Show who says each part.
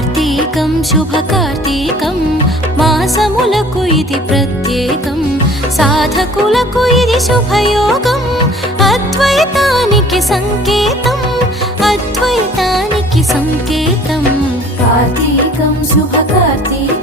Speaker 1: కార్తీకం శుభ కార్తీకం మాసములకు ఇది ప్రత్యేకం సాధకులకు ఇది శుభయోగం అద్వైతానికి సంకేతం అద్వైతానికి సంకేతం. కార్తీకం శుభ కార్తీకం